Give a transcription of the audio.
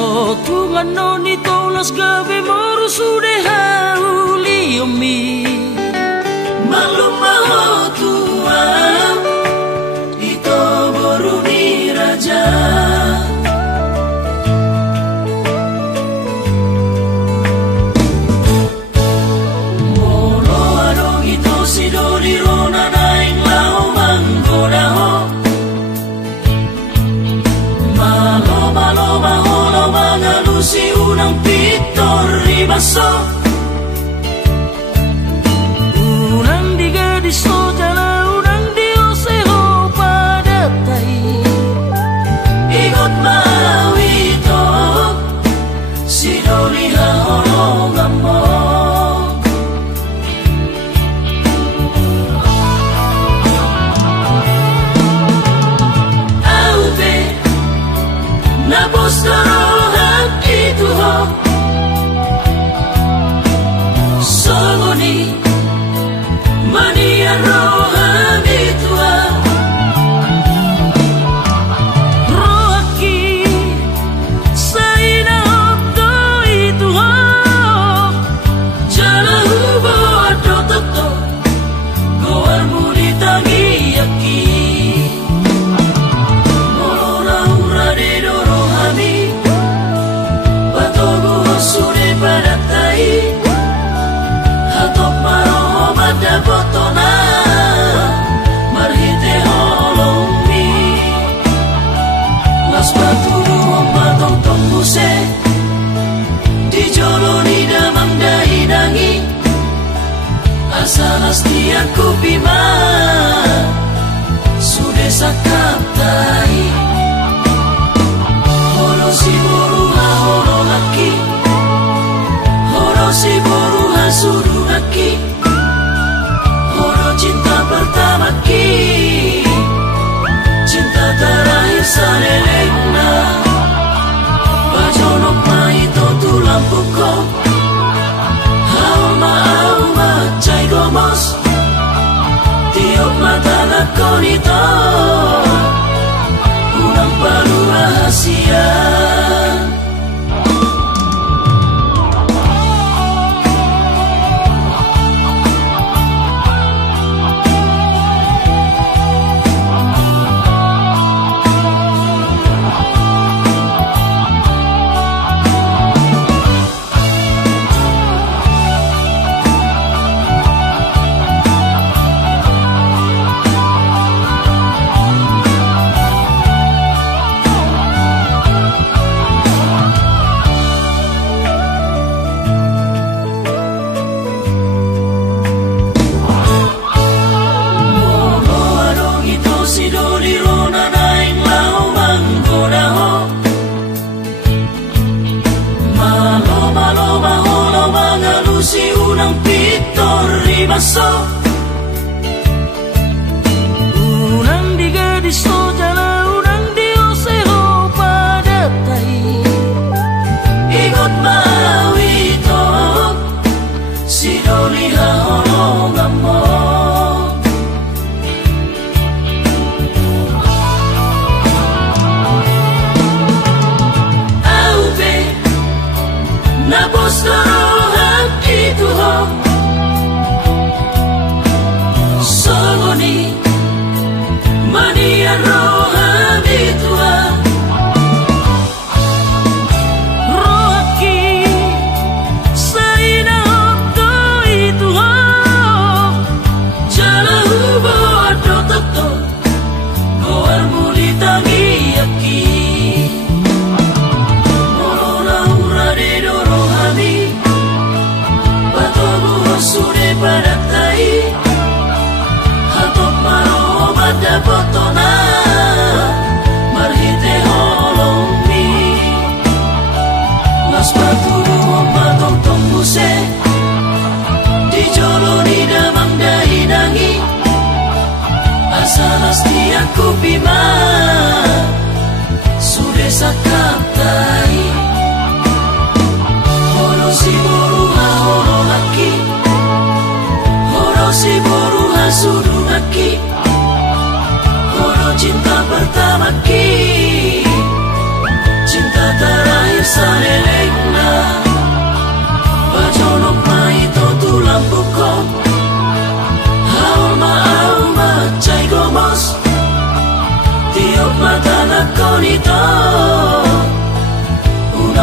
so tungan no ni tolas gabe moru sude hauli yomi maluma tua ito boru ni raja molo adong ito si doli rona naing lao manggoda ho malo maholo mangalusi unang pitor ribaso unang diga di sojana unang dioseho padatay igot mawito sidoli hahorong mo Napos darohan itu ho Sogoni Mania rohan itu ha Rohaki Saina hopto itu ho Jala hubo ado toto Goar mudi tangi yaki Suri padatai Hatok maroho mada botona Marhite holongi Las baturu matong tombuse Di joloni damang dahidangi Asalas tiaku bima Sude sakaptai Holo si boruha holo laki si boruha suruh aki Horo cinta pertama ki Cinta terakhir sanelengna Bajonok maito tulang puko Hauma cai gomos Tiup mata lakonito Unang palu rahasia racconito un